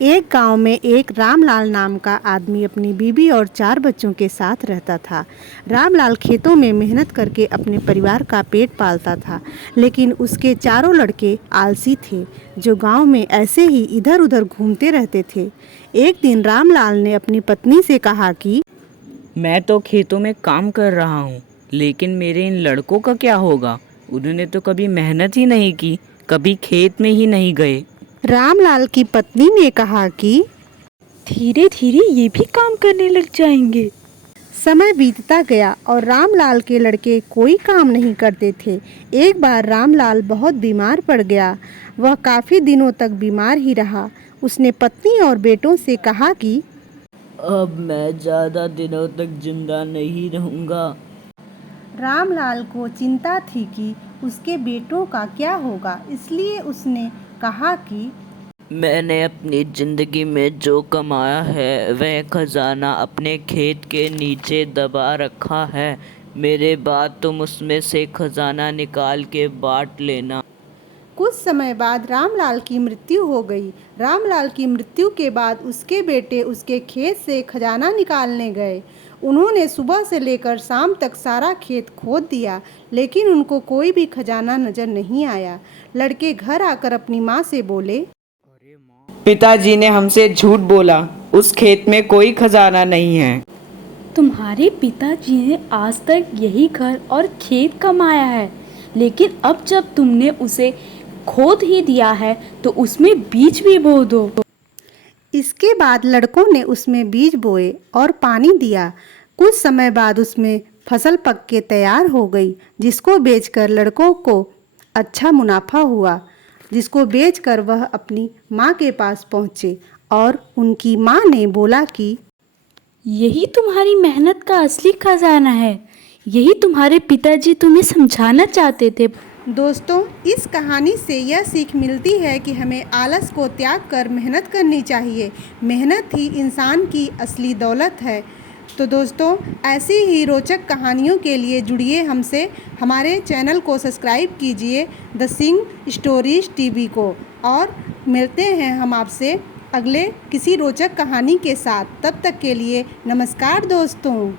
एक गांव में एक रामलाल नाम का आदमी अपनी बीवी और 4 बच्चों के साथ रहता था। रामलाल खेतों में मेहनत करके अपने परिवार का पेट पालता था, लेकिन उसके चारों लड़के आलसी थे, जो गांव में ऐसे ही इधर उधर घूमते रहते थे। एक दिन रामलाल ने अपनी पत्नी से कहा कि मैं तो खेतों में काम कर रहा हूँ, लेकिन मेरे इन लड़कों का क्या होगा? उन्होंने तो कभी मेहनत ही नहीं की, कभी खेत में ही नहीं गए। रामलाल की पत्नी ने कहा कि धीरे धीरे ये भी काम करने लग जाएंगे। समय बीतता गया और रामलाल के लड़के कोई काम नहीं करते थे। एक बार रामलाल बहुत बीमार पड़ गया। वह काफ़ी दिनों तक बीमार ही रहा। उसने पत्नी और बेटों से कहा कि अब मैं ज़्यादा दिनों तक जिंदा नहीं रहूँगा। रामलाल को चिंता थी कि उसके बेटों का क्या होगा, इसलिए उसने कहा कि मैंने अपनी ज़िंदगी में जो कमाया है वह खजाना अपने खेत के नीचे दबा रखा है। मेरे बाद तुम उसमें से खजाना निकाल के बांट लेना। कुछ समय बाद रामलाल की मृत्यु हो गई। रामलाल की मृत्यु के बाद उसके बेटे उसके खेत से खजाना निकालने गए। उन्होंने सुबह से लेकर शाम तक सारा खेत खोद दिया, लेकिन उनको कोई भी खजाना नजर नहीं आया। लड़के घर आकर अपनी माँ से बोले, पिताजी ने हमसे झूठ बोला, उस खेत में कोई खजाना नहीं है। तुम्हारे पिताजी ने आज तक यही घर और खेत कमाया है, लेकिन अब जब तुमने उसे खोद ही दिया है तो उसमें बीज भी बो दो। इसके बाद लड़कों ने उसमें बीज बोए और पानी दिया। कुछ समय बाद उसमें फसल पक के तैयार हो गई, जिसको बेचकर लड़कों को अच्छा मुनाफा हुआ, जिसको बेचकर वह अपनी माँ के पास पहुँचे और उनकी माँ ने बोला कि यही तुम्हारी मेहनत का असली खजाना है। यही तुम्हारे पिताजी तुम्हें समझाना चाहते थे। दोस्तों, इस कहानी से यह सीख मिलती है कि हमें आलस को त्याग कर मेहनत करनी चाहिए। मेहनत ही इंसान की असली दौलत है। तो दोस्तों, ऐसी ही रोचक कहानियों के लिए जुड़िए हमसे। हमारे चैनल को सब्सक्राइब कीजिए, द सिंह स्टोरीज टीवी को। और मिलते हैं हम आपसे अगले किसी रोचक कहानी के साथ। तब तक के लिए नमस्कार दोस्तों।